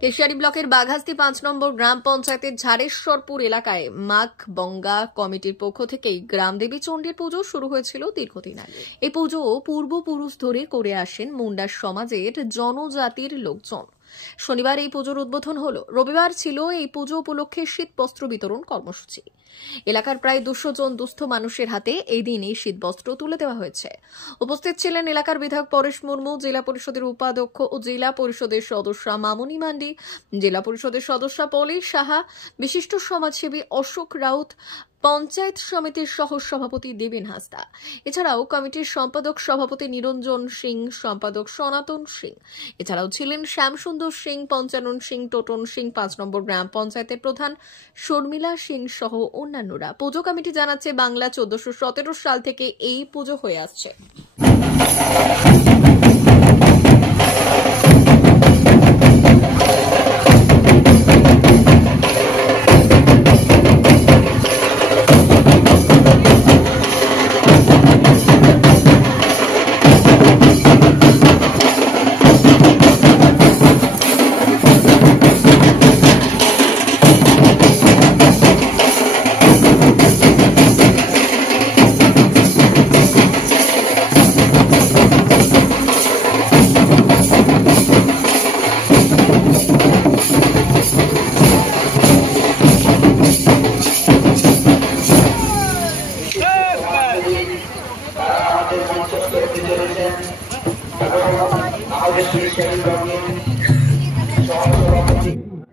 কেশিয়ারি ব্লকের বাঘাস্তি ৫ নম্বর গ্রাম পঞ্চায়েতের ঝাড়েশ্বরপুর এলাকায় মাঘ বঙ্গা কমিটির পক্ষ থেকেই গ্রামদেবী চণ্ডীর পুজো শুরু হয়েছিল দীর্ঘদিন আগে। এই পুজো পূর্বপুরুষ ধরে করে আসেন মুন্ডা সমাজের জনজাতির লোকজন। শনিবার এই পুজোর উদ্বোধন হলো। রবিবার ছিল এই পুজো উপলক্ষে শীত বস্ত্র বিতরণ কর্মসূচি। এলাকার প্রায় ২০০ জন দুস্থ মানুষের হাতে এই দিন এই শীত বস্ত্র তুলে দেওয়া হয়েছে। উপস্থিত ছিলেন এলাকার বিধায়ক পরেশ মুর্মু, জেলা পরিষদের উপাধ্যক্ষ ও জেলা পরিষদের সদস্যা মামুনি মান্ডি, জেলা পরিষদের সদস্যা পলি সাহা, বিশিষ্ট সমাজসেবী অশোক রাউত, পঞ্চায়েত সমিতির সহ সভাপতি দেবেন হাসদা। এছাড়াও কমিটির সম্পাদক সভাপতি নিরঞ্জন সিং, সম্পাদক সনাতন সিং। এছাড়াও ছিলেন শ্যামসুন্দর সিং, পঞ্চানন সিং, টোটন সিং, ৫ নম্বর গ্রাম পঞ্চায়েতের প্রধান শর্মিলা সিং সহ অন্যান্যরা। পুজো কমিটি জানাচ্ছে, বাংলা ১৪১৭ সাল থেকে এই পুজো হয়ে আসছে।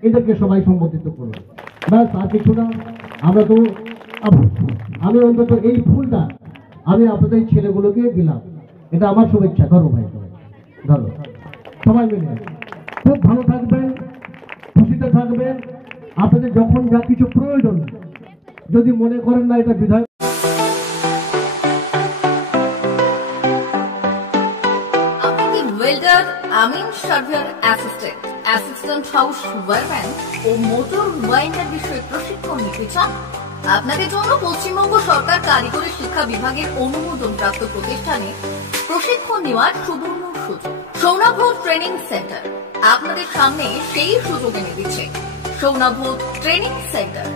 এদেরকে সবাই সম্বোধিত করবো, ব্যাস আর কিছু না। আমরা তো আমি অন্তত এই ফুলটা আমি আপনাদের ছেলেগুলোকে দিলাম, এটা আমার শুভেচ্ছা। ধরো ভাই, সবাই ধরো, সবাই মিলে খুব ভালো থাকবেন, খুশিতে থাকবেন। আপনাদের যখন যা কিছু প্রয়োজন, যদি মনে করেন না এটা বিধায়ক ওয়েল্ডার, আমিন surveyor assistant, assistant house wireman ও মোটর ওয়াইন্ডার বিষয়ে প্রশিক্ষণ নিতে চান? আপনাদের জন্য পশ্চিমবঙ্গ সরকার কারিগরি শিক্ষা বিভাগের অনুমোদনপ্রাপ্ত প্রতিষ্ঠানে প্রশিক্ষণ নেওয়ার সুবর্ণ সুযোগ। সৌনাভ ট্রেনিং সেন্টার আপনাদের সামনে সেই সুযোগ এনে দিচ্ছে। সৌনাভ ট্রেনিং সেন্টার,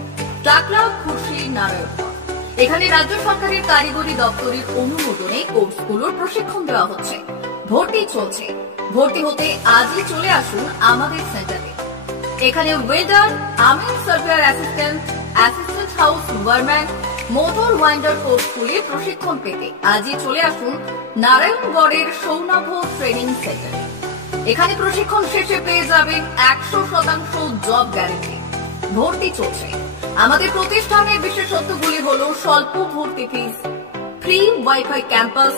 টাকলা, খুশি, নারায়ণগঞ্জ। এখানে রাজ্য সরকারের কারিগরি দপ্তরের অনুমোদনে কোর্সগুলোর প্রশিক্ষণ দেওয়া হচ্ছে। ভর্তি চলছে। ভর্তি হতে আজই চলে আসুন আমাদের সেন্টারে। এখানে ওয়েল্ডার, আমিন surveyor assistant, assistant house wireman, motor winder কোর্সগুলি প্রশিক্ষণ পেতে আজই চলে আসুন নারায়ণগড়ের সৌনাভ ট্রেনিং সেন্টারে। এখানে প্রশিক্ষণ শেষে পেয়ে যাবেন ১০০% জব গ্যারেন্টি। ভর্তি চলছে। আমাদের প্রতিষ্ঠানের বিশেষত্বগুলি হল স্বল্প ভর্তি ফিস, ফ্রি ওয়াইফাই ক্যাম্পাস,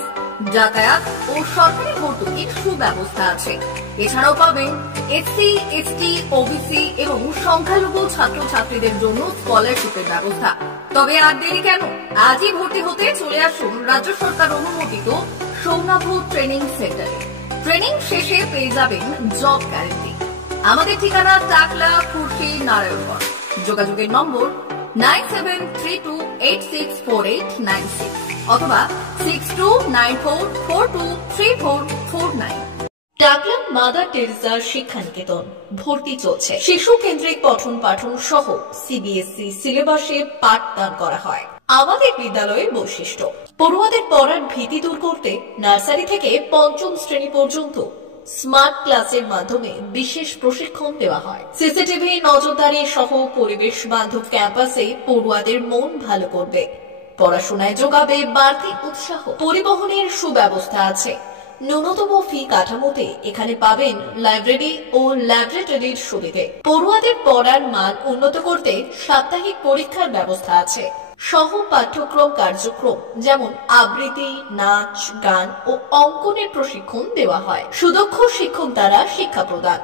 যাতায়াত ও সরকারি ভর্তুকির সুব্যবস্থা আছে। এছাড়াও পাবেন এসসি, এসটি, ওবিসি এবং সংখ্যালঘু ছাত্রছাত্রীদের জন্য স্কলারশিপের ব্যবস্থা। তবে আর দেরি কেন? আজই ভর্তি হতে চলে আসুন রাজ্য সরকার অনুমোদিত সৌনাভ ট্রেনিং সেন্টারে। ট্রেনিং শেষে পেয়ে যাবেন জব গ্যারেন্টি। আমাদের ঠিকানা টাকলা, খুশি, নারায়ণগঞ্জ। যোগাযোগের নম্বর 9732864896 অথবা 6294423449। টাকলা মাদার টেরেসা শিক্ষানিকেতন। ভর্তি চলছে। শিশু কেন্দ্রিক পঠন পাঠন সহ সিবিএসই সিলেবাসে পাঠদান করা হয়। আমাদের বিদ্যালয়ের বৈশিষ্ট্য: পড়ুয়াদের পড়ার ভীতি দূর করতে নার্সারি থেকে ৫ম শ্রেণী পর্যন্ত স্মার্ট ক্লাসের মাধ্যমে বিশেষ প্রশিক্ষণ দেওয়া হয়। সিসিটিভি নজরদারি সহ পরিবেশ বান্ধব ক্যাম্পাসে পড়ুয়াদের মন ভালো করবে, পড়াশোনায় যোগাবে বাড়তি উৎসাহ। পরিবহনের সুব্যবস্থা আছে। ন্যূনতম ফি কাঠামোতে এখানে পাবেন লাইব্রেরি ও ল্যাবরেটরির সুবিধে। পড়ুয়াদের পড়ার মান উন্নত করতে সাপ্তাহিক পরীক্ষার ব্যবস্থা আছে। সহ পাঠ্যক্রম কার্যক্রম যেমন আবৃত্তি, নাচ, গান ও অঙ্কনের প্রশিক্ষণ দেওয়া হয়। সুদক্ষ শিক্ষক দ্বারা শিক্ষা প্রদান।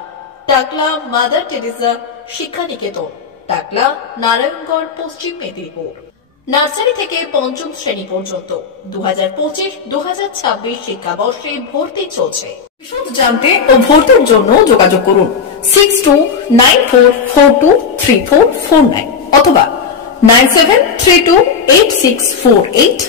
টাকলা মাদার টেরেসা শিক্ষানিকেতন, টাকলা, নারায়ণগড়, পশ্চিম মেদিনীপুর। নার্সারি থেকে ৫ম শ্রেণী পর্যন্ত ২০২৫-২০২৬ শিক্ষাবর্ষে ভর্তি চলছে। বিশদ জানতে ও ভর্তির জন্য যোগাযোগ করুন 6294423449 অথবা 97328648